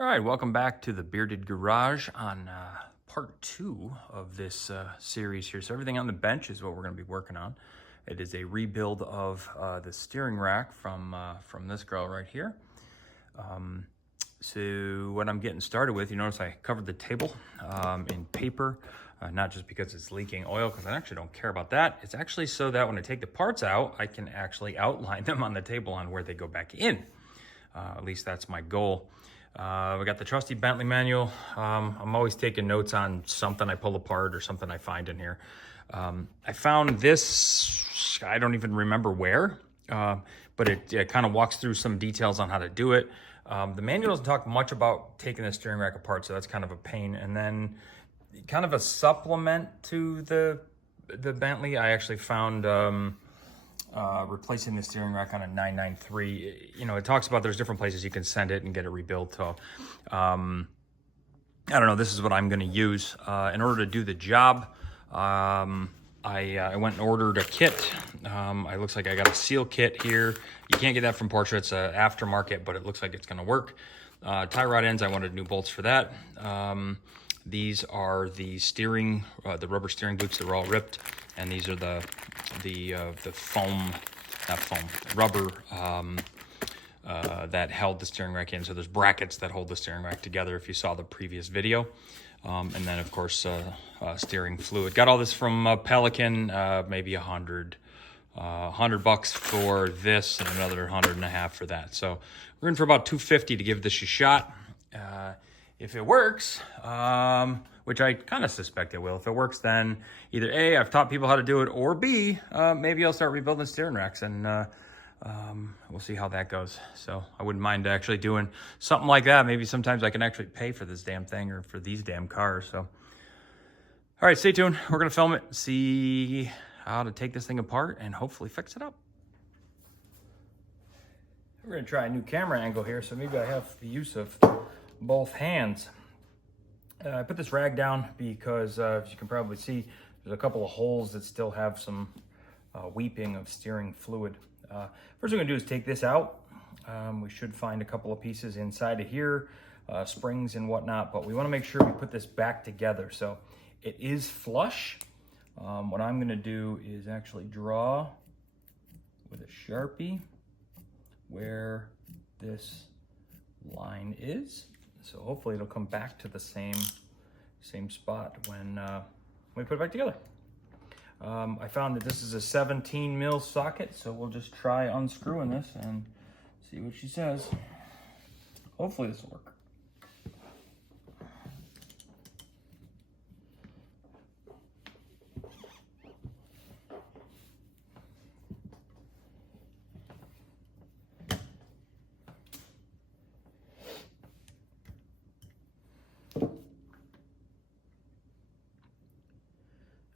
All right, welcome back to the Bearded Garage on part 2 of this series here. So everything on the bench is what we're going to be working on. It is a rebuild of the steering rack from this girl right here. So what I'm getting started with, you notice I covered the table in paper, not just because it's leaking oil, because I actually don't care about that. It's actually so that when I take the parts out, I can actually outline them on the table on where they go back in. At least that's my goal. We got the trusty Bentley manual. I'm always taking notes on something I pull apart or something I find in here. I found this, I don't even remember where, but it kind of walks through some details on how to do it. The manual doesn't talk much about taking the steering rack apart, so that's kind of a pain. And then kind of a supplement to the Bentley, I actually found replacing the steering rack on a 993. You know, it talks about there's different places you can send it and get it rebuilt. So I don't know, this is what I'm going to use in order to do the job. I went and ordered a kit. It looks like I got a seal kit here. You can't get that from Porsche. It's an aftermarket, but it looks like it's going to work. Tie rod ends, I wanted new bolts for that. These are the steering, the rubber steering boots that were all ripped, and these are the foam, not foam, rubber that held the steering rack in. So there's brackets that hold the steering rack together if you saw the previous video. And then of course steering fluid. Got all this from Pelican, maybe $100 for this and another $150 for that. So we're in for about $250 to give this a shot. If it works, which I kind of suspect it will, if it works, then either A, I've taught people how to do it, or B, maybe I'll start rebuilding steering racks, and we'll see how that goes. So I wouldn't mind actually doing something like that. Maybe sometimes I can actually pay for this damn thing or for these damn cars. So, all right, stay tuned. We're going to film it, see how to take this thing apart, and hopefully fix it up. We're going to try a new camera angle here, so maybe I have the use of both hands. I put this rag down because, as you can probably see, there's a couple of holes that still have some weeping of steering fluid. First thing I'm gonna do is take this out. We should find a couple of pieces inside of here, springs and whatnot, but we wanna make sure we put this back together. So it is flush. What I'm gonna do is actually draw with a Sharpie where this line is. So hopefully it'll come back to the same spot when we put it back together. I found that this is a 17 mil socket, so we'll just try unscrewing this and see what she says. Hopefully this will work.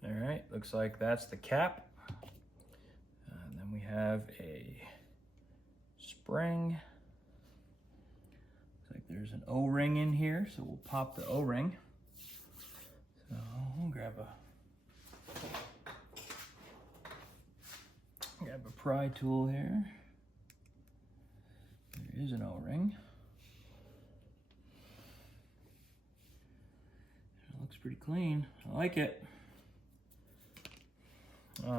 All right, looks like that's the cap. And then we have a spring. Looks like there's an O-ring in here, so we'll pop the O-ring. So we'll grab a pry tool here. There is an O-ring. It looks pretty clean. I like it.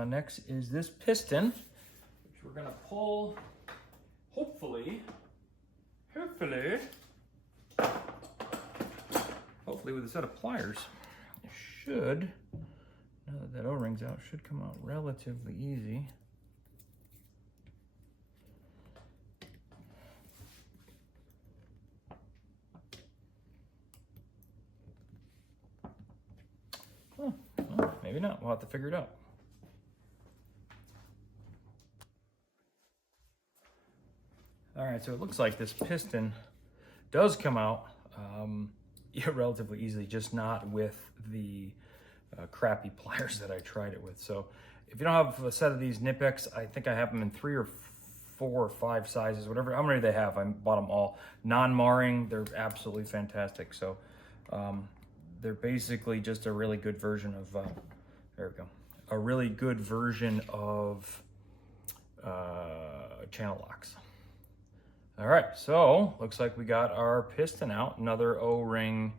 Next is this piston, which we're gonna pull, hopefully with a set of pliers. It should, now that O-ring's out, should come out relatively easy. Oh, well, maybe not, we'll have to figure it out. All right, so it looks like this piston does come out relatively easily, just not with the crappy pliers that I tried it with. So if you don't have a set of these Nipex, I think I have them in 3 or 4 or 5 sizes, whatever, how many they have, I bought them all. Non-marring, they're absolutely fantastic. So they're basically just a really good version of, there we go, a really good version of channel locks. All right, so looks like we got our piston out, another O-ring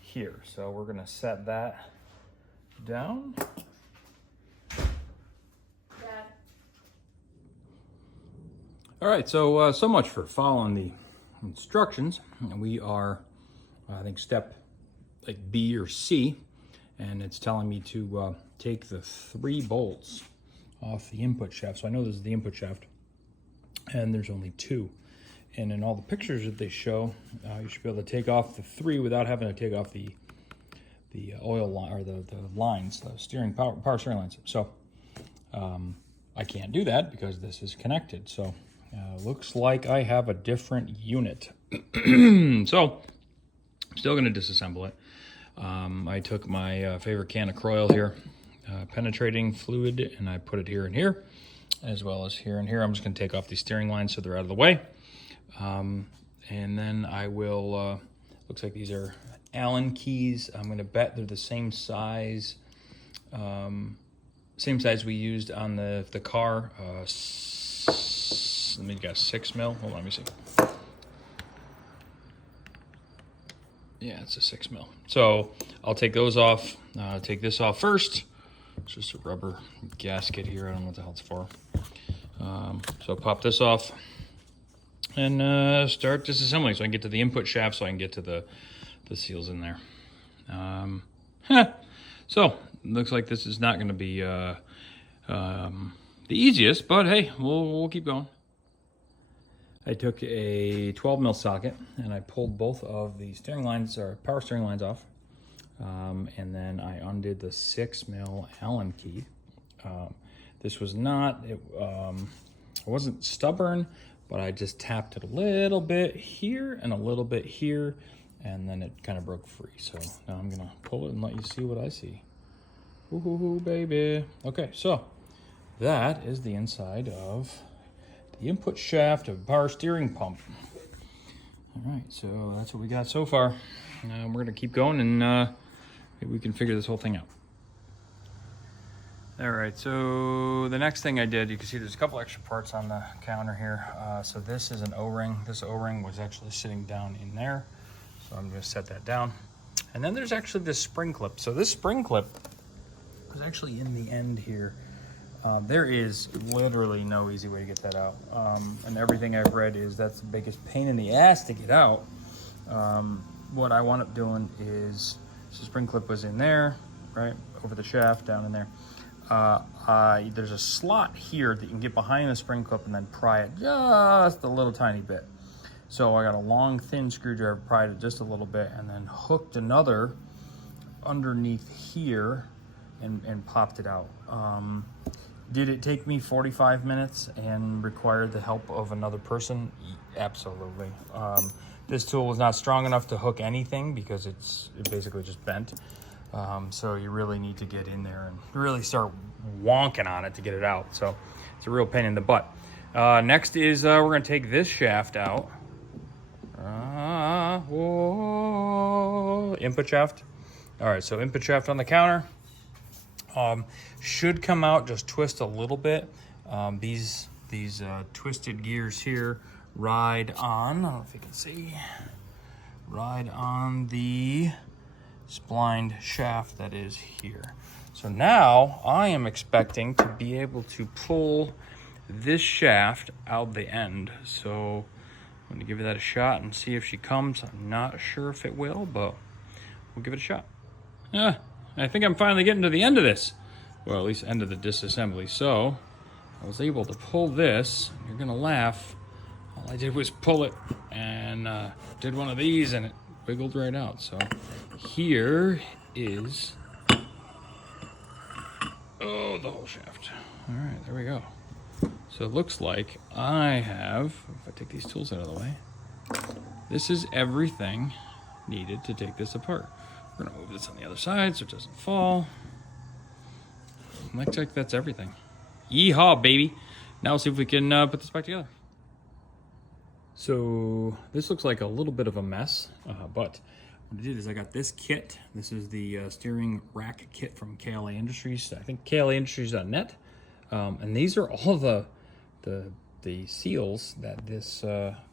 here. So we're gonna set that down. All right, so much for following the instructions. We are, I think, step like B or C, and it's telling me to take the 3 bolts off the input shaft. So I know this is the input shaft, and there's only 2. And in all the pictures that they show, you should be able to take off the 3 without having to take off the oil line or the lines, the steering power steering lines. So I can't do that because this is connected. So looks like I have a different unit. So I'm still going to disassemble it. I took my favorite can of Croil here, penetrating fluid, and I put it here and here, as well as here and here. I'm just going to take off these steering lines so they're out of the way. And then I will, looks like these are Allen keys. I'm going to bet they're the same size we used on the car. Let me guess, 6 mil. Hold on, let me see. Yeah, it's a 6 mil. So I'll take those off. Take this off first. It's just a rubber gasket here. I don't know what the hell it's for. So pop this off and start disassembling so I can get to the input shaft, so I can get to the seals in there. So looks like this is not going to be the easiest, but hey, we'll keep going. I took a 12 mil socket and I pulled both of the steering lines, or power steering lines, off. And then I undid the 6 mil Allen key. This was not, it wasn't stubborn, but I just tapped it a little bit here and a little bit here, and then it kind of broke free. So now I'm gonna pull it and let you see what I see. Ooh, baby. Okay, so that is the inside of the input shaft of power steering pump. All right, so that's what we got so far. We're gonna keep going and maybe we can figure this whole thing out. All right, so the next thing I did, you can see there's a couple extra parts on the counter here. So this is an O-ring. This O-ring was actually sitting down in there. So I'm gonna set that down. And then there's actually this spring clip. So this spring clip was actually in the end here. There is literally no easy way to get that out. And everything I've read is that's the biggest pain in the ass to get out. What I wound up doing is, so the spring clip was in there, right, over the shaft, down in there. There's a slot here that you can get behind the spring clip and then pry it just a little tiny bit. So I got a long, thin screwdriver, pried it just a little bit, and then hooked another underneath here and popped it out. Did it take me 45 minutes and required the help of another person? Absolutely. This tool was not strong enough to hook anything because it basically just bent. So you really need to get in there and really start wonking on it to get it out. So it's a real pain in the butt. Next is we're going to take this shaft out. Whoa, input shaft. All right, so input shaft on the counter. Should come out, just twist a little bit. These twisted gears here ride on, I don't know if you can see, ride on the splined shaft that is here. So now I am expecting to be able to pull this shaft out the end. So I'm going to give that a shot and see if she comes. I'm not sure if it will, but we'll give it a shot. I think I'm finally getting to the end of this. Well, at least end of the disassembly. So I was able to pull this. You're going to laugh. All I did was pull it and did one of these and it wiggled right out. So here is, the whole shaft. All right, there we go. So it looks like I have, if I take these tools out of the way, this is everything needed to take this apart. We're gonna move this on the other side so it doesn't fall. Looks like that's everything. Yeehaw, baby. Now let's see if we can put this back together. So this looks like a little bit of a mess, but what I did is I got this kit. This is the steering rack kit from KLA Industries. I think KLAindustries.net. And these are all the the seals that this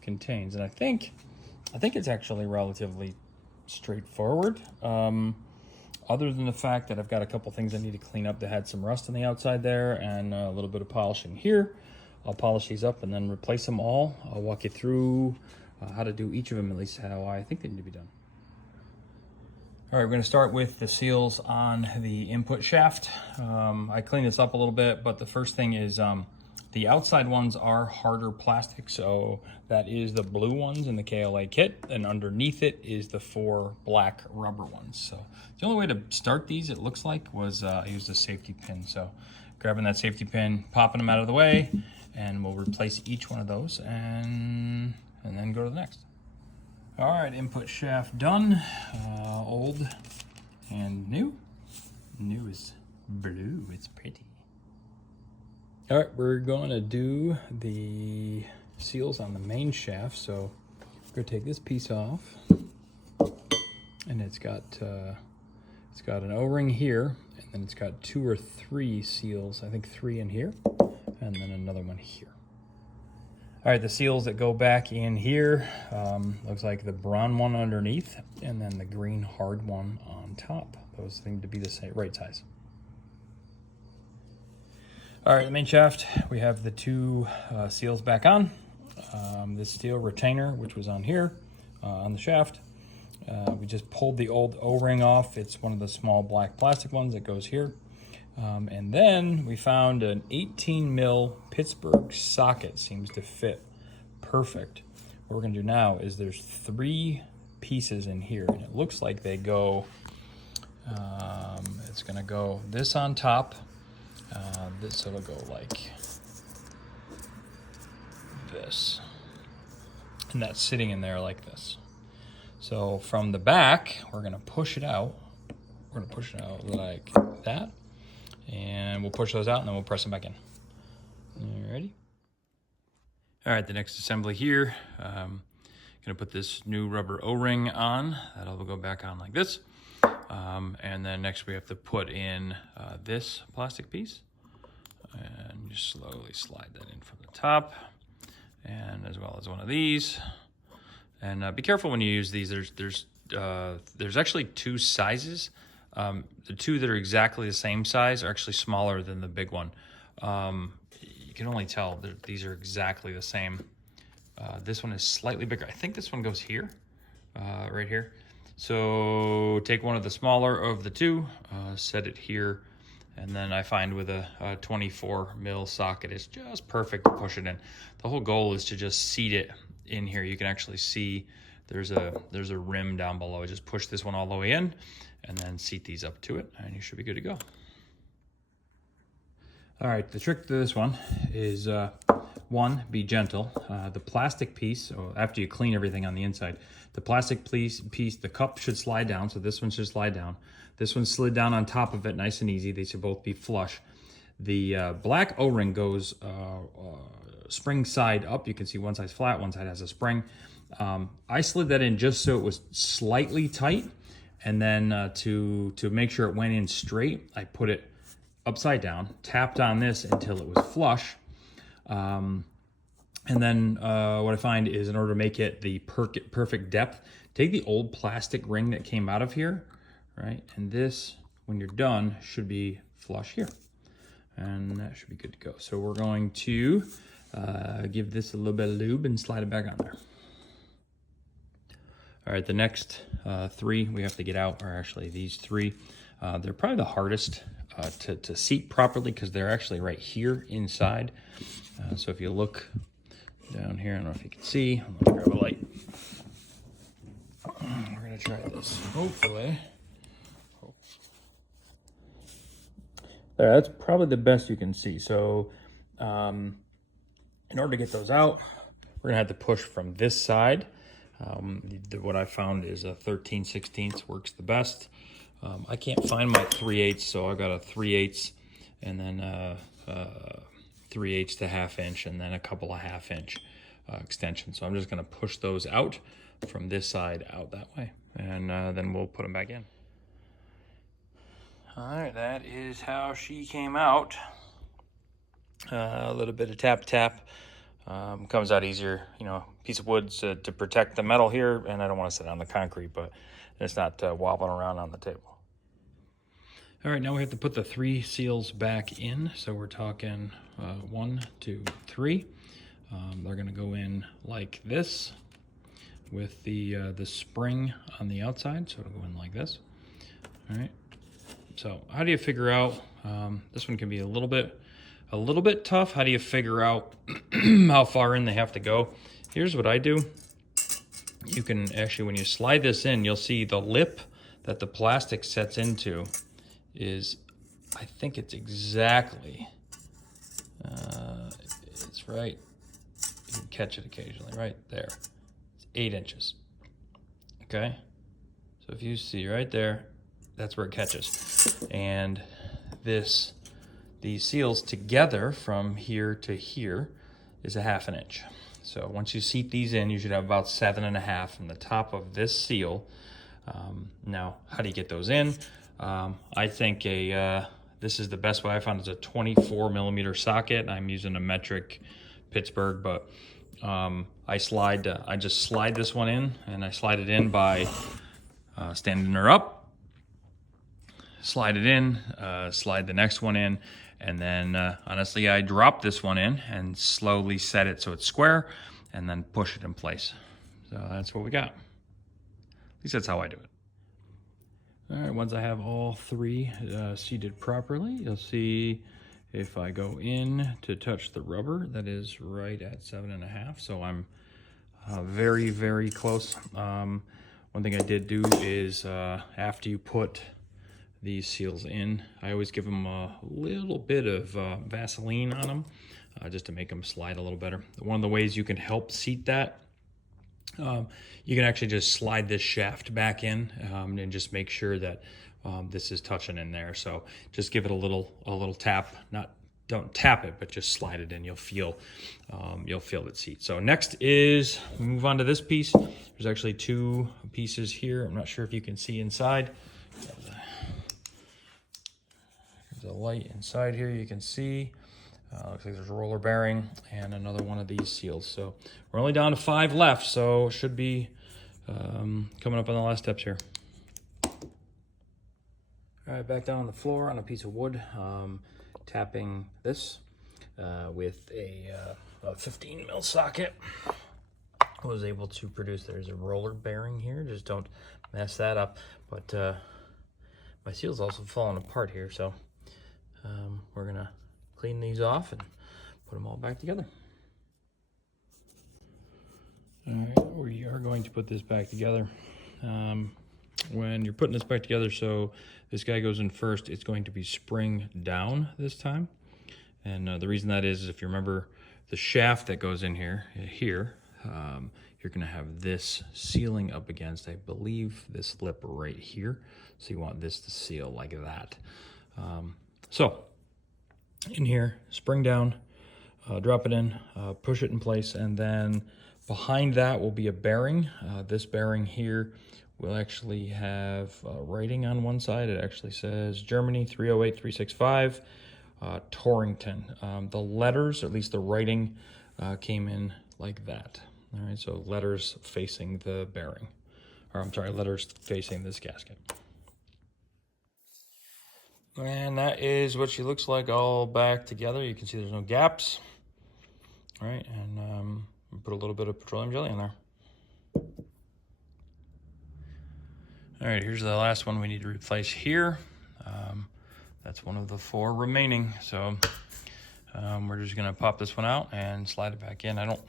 contains, and I think it's actually relatively straightforward. Other than the fact that I've got a couple things I need to clean up that had some rust on the outside there and a little bit of polishing here. I'll polish these up and then replace them all. I'll walk you through how to do each of them, at least how I think they need to be done. All right, we're going to start with the seals on the input shaft. I cleaned this up a little bit, but the first thing is the outside ones are harder plastic, so that is the blue ones in the KLA kit, and underneath it is the 4 black rubber ones. So the only way to start these, it looks like, was I used a safety pin. So grabbing that safety pin, popping them out of the way, and we'll replace each one of those and then go to the next. All right, input shaft done. Old and new. New is blue, it's pretty. All right, we're going to do the seals on the main shaft. So we're going to take this piece off, and it's got an O-ring here, and then it's got 2 or 3 seals. I think 3 in here, and then another one here. All right, the seals that go back in here, looks like the brown one underneath, and then the green hard one on top. Those seem to be the same, right size. All right, the main shaft, we have the 2 seals back on. This steel retainer, which was on here, on the shaft. We just pulled the old O-ring off. It's one of the small black plastic ones that goes here. And then we found an 18 mil Pittsburgh socket, seems to fit perfect. What we're gonna do now is there's 3 pieces in here, and it looks like they go, it's gonna go this on top, this it'll go like this, and that's sitting in there like this. So from the back, we're gonna push it out. We're gonna push it out like that, and we'll push those out and then we'll press them back in. You ready? All right, the next assembly here, gonna put this new rubber O-ring on. That'll go back on like this. And then next we have to put in this plastic piece, and just slowly slide that in from the top, and as well as one of these. And be careful when you use these. There's actually 2 sizes. The 2 that are exactly the same size are actually smaller than the big one. You can only tell that these are exactly the same. This one is slightly bigger. I think this one goes here, right here. So take one of the smaller of the 2, set it here, and then I find with a 24 mil socket, it's just perfect to push it in. The whole goal is to just seat it in here. You can actually see there's a rim down below. Just push this one all the way in, and then seat these up to it, and you should be good to go. All right, the trick to this one is, 1, be gentle. The plastic piece, or after you clean everything on the inside, the plastic piece, the cup should slide down, so this one should slide down. This one slid down on top of it, nice and easy. They should both be flush. The black O-ring goes spring side up. You can see one side's flat, one side has a spring. I slid that in just so it was slightly tight, and then to make sure it went in straight, I put it upside down, tapped on this until it was flush. And then what I find is, in order to make it the perfect depth, take the old plastic ring that came out of here, right? And this, when you're done, should be flush here. And that should be good to go. So we're going to give this a little bit of lube and slide it back on there. All right, the next 3 we have to get out are actually these 3. They're probably the hardest to seat properly because they're actually right here inside. So if you look down here, I don't know if you can see, I'm gonna grab a light. We're gonna try this, hopefully. There, that's probably the best you can see. So in order to get those out, we're gonna have to push from this side. What I found is a 13/16 works the best. I can't find my 3/8, so I got a 3/8 and then 3/8 to 1/2 inch, and then a couple of 1/2 inch extensions. So I'm just gonna push those out from this side out that way, and then we'll put them back in. All right, that is how she came out. A little bit of tap. Comes out easier, you know, piece of wood to protect the metal here, and I don't want to sit on the concrete, but it's not wobbling around on the table. All right, now we have to put the 3 seals back in. So we're talking 1, 2, 3. They're going to go in like this with the spring on the outside. So it'll go in like this. All right. So how do you figure out? This one can be a little bit tough. How do you figure out how far in they have to go? Here's what I do. You can actually, when you slide this in, you'll see the lip that the plastic sets into is, I think it's exactly, it's right, you can catch it occasionally, right there. It's 8 inches, okay? So if you see right there, that's where it catches. And these seals together from here to here is a 1/2 inch. So once you seat these in, you should have about 7.5 from the top of this seal. Now, how do you get those in? I think this is the best way I found is a 24 millimeter socket. I'm using a metric Pittsburgh, but I just slide this one in, and I slide it in by standing her up, slide it in, slide the next one in, and then honestly, I drop this one in and slowly set it so it's square, and then push it in place. So that's what we got. At least that's how I do it. All right, once I have all 3 seated properly, you'll see if I go in to touch the rubber, that is right at 7.5. So I'm very, very close. One thing I did do is after you put these seals in, I always give them a little bit of Vaseline on them just to make them slide a little better. One of the ways you can help seat that, you can actually just slide this shaft back in and just make sure that this is touching in there. So just give it a little tap. Don't tap it, but just slide it in. You'll feel it seat. So next is we move on to this piece. There's actually 2 pieces here. I'm not sure if you can see inside. There's a light inside here. You can see. Looks like there's a roller bearing and another one of these seals. So we're only down to 5 left, so should be coming up on the last steps here. All right, back down on the floor on a piece of wood, tapping this with a 15 mil socket. I was able to produce, there's a roller bearing here, just don't mess that up. But my seal's also falling apart here, so we're gonna clean these off and put them all back together. All right, we are going to put this back together. When you're putting this back together, so this guy goes in first, it's going to be spring down this time. And the reason that is if you remember the shaft that goes in here, you're gonna have this sealing up against, I believe, this lip right here. So you want this to seal like that. So in here, spring down, drop it in, push it in place, and then behind that will be a bearing. This bearing here will actually have writing on one side. It actually says Germany 308365, Torrington. The letters, or at least the writing, came in like that. All right, so letters facing the bearing, or I'm sorry, letters facing this gasket. And that is what she looks like all back together. You can see there's no gaps. All right, and put a little bit of petroleum jelly in there. All right, here's the last one we need to replace here. That's one of the 4 remaining. So we're just gonna pop this one out and slide it back in. I don't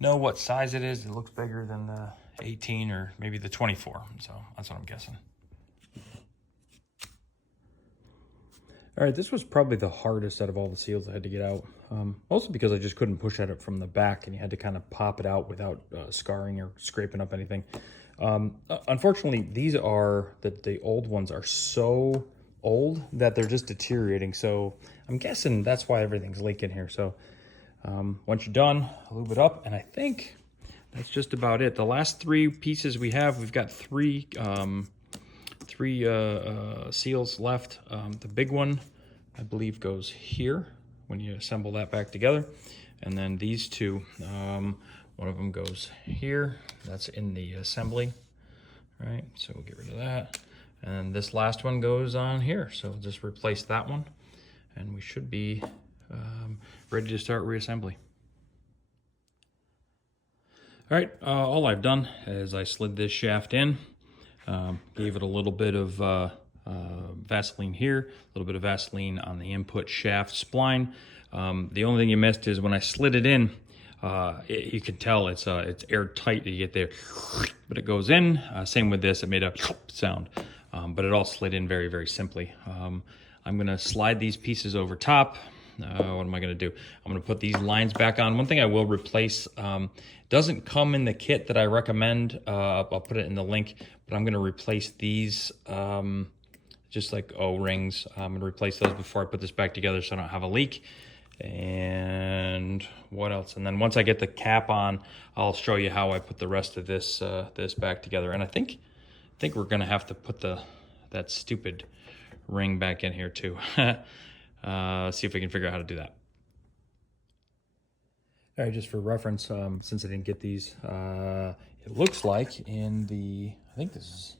know what size it is. It looks bigger than the 18 or maybe the 24. So that's what I'm guessing. All right, this was probably the hardest out of all the seals I had to get out. Also because I just couldn't push at it from the back and you had to kind of pop it out without scarring or scraping up anything. Unfortunately, these are, the old ones are so old that they're just deteriorating. So I'm guessing that's why everything's leaking here. So once you're done, lube it up, and I think that's just about it. The last 3 pieces we have, we've got 3 seals left. The big one, I believe, goes here when you assemble that back together. And then these two, one of them goes here. That's in the assembly, right? So we'll get rid of that. And this last one goes on here. So we'll just replace that one, and we should be ready to start reassembly. All right, all I've done is I slid this shaft in, gave it a little bit of Vaseline here, a little bit of Vaseline on the input shaft spline. The only thing you missed is when I slid it in, you can tell it's airtight. You get there, but it goes in. Same with this, it made a sound, but it all slid in very, very simply. I'm gonna slide these pieces over top. What am I gonna do? I'm gonna put these lines back on. One thing I will replace, doesn't come in the kit that I recommend. I'll put it in the link, but I'm gonna replace these just like O-rings. I'm gonna replace those before I put this back together so I don't have a leak. And what else? And then once I get the cap on, I'll show you how I put the rest of this this back together. And I think we're gonna have to put that stupid ring back in here too. See if we can figure out how to do that. All right, just for reference, since I didn't get these, it looks like in the, I think this is,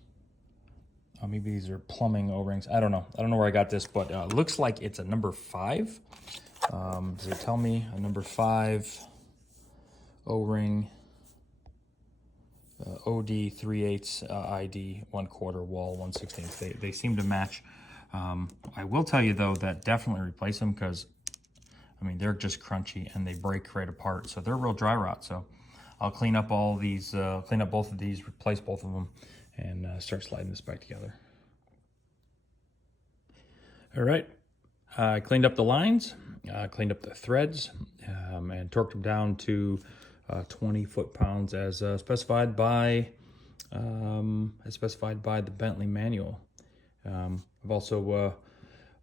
maybe these are plumbing O-rings. I don't know where I got this, but it looks like it's a number 5. Does it tell me a number 5 O-ring, OD 3/8, ID 1/4, wall 1/16. They seem to match. I will tell you though that definitely replace them, because I mean they're just crunchy and they break right apart. So they're real dry rot. So I'll clean up all these, clean up both of these, replace both of them, and start sliding this back together. All right, I cleaned up the lines, cleaned up the threads, and torqued them down to 20 foot-pounds as specified by the Bentley manual. I've also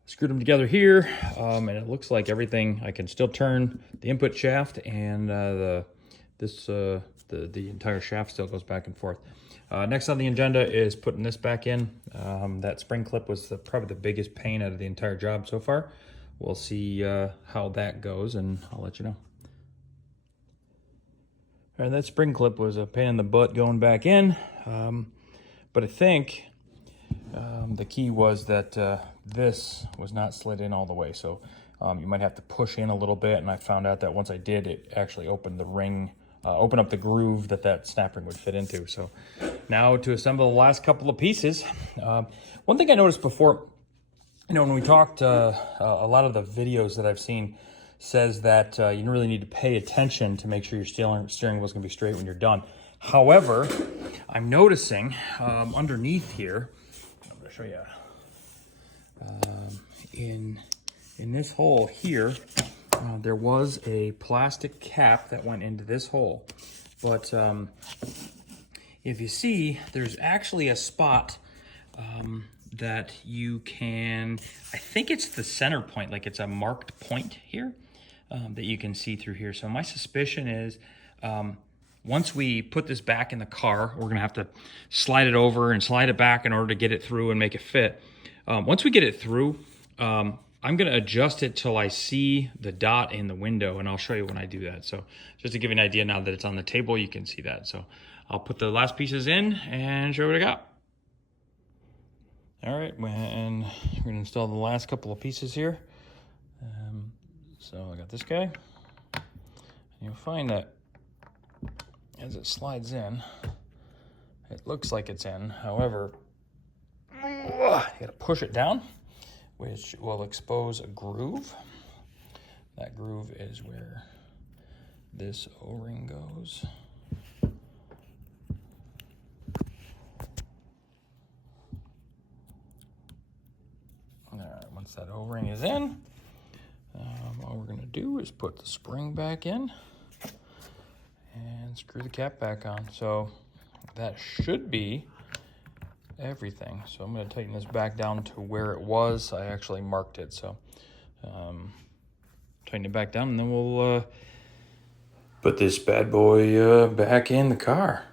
screwed them together here, and it looks like everything, I can still turn the input shaft, and the entire shaft still goes back and forth. Next on the agenda is putting this back in. That spring clip was probably the biggest pain out of the entire job so far. We'll see how that goes, and I'll let you know. All right, that spring clip was a pain in the butt going back in, but I think the key was that this was not slid in all the way, so you might have to push in a little bit, and I found out that once I did, it actually opened the ring, opened up the groove that snap ring would fit into. So now to assemble the last couple of pieces. One thing I noticed before, when we talked, a lot of the videos that I've seen says that you really need to pay attention to make sure your steering wheel is going to be straight when you're done. However, I'm noticing underneath here, I'm going to show you, in this hole here, there was a plastic cap that went into this hole. But if you see, there's actually a spot that you can, I think it's the center point, like it's a marked point here that you can see through here. So my suspicion is once we put this back in the car, we're gonna have to slide it over and slide it back in order to get it through and make it fit. Once we get it through, I'm gonna adjust it till I see the dot in the window, and I'll show you when I do that. So just to give you an idea, now that it's on the table, you can see that. So I'll put the last pieces in and show you what I got. All right, and we're gonna install the last couple of pieces here. So I got this guy. You'll find that as it slides in, it looks like it's in. However, you gotta push it down, which will expose a groove. That groove is where this O-ring goes. All right, once that O-ring is in, all we're gonna do is put the spring back in and screw the cap back on. So that should be everything. So I'm going to tighten this back down to where it was. I actually marked it, so tighten it back down, and then we'll put this bad boy back in the car.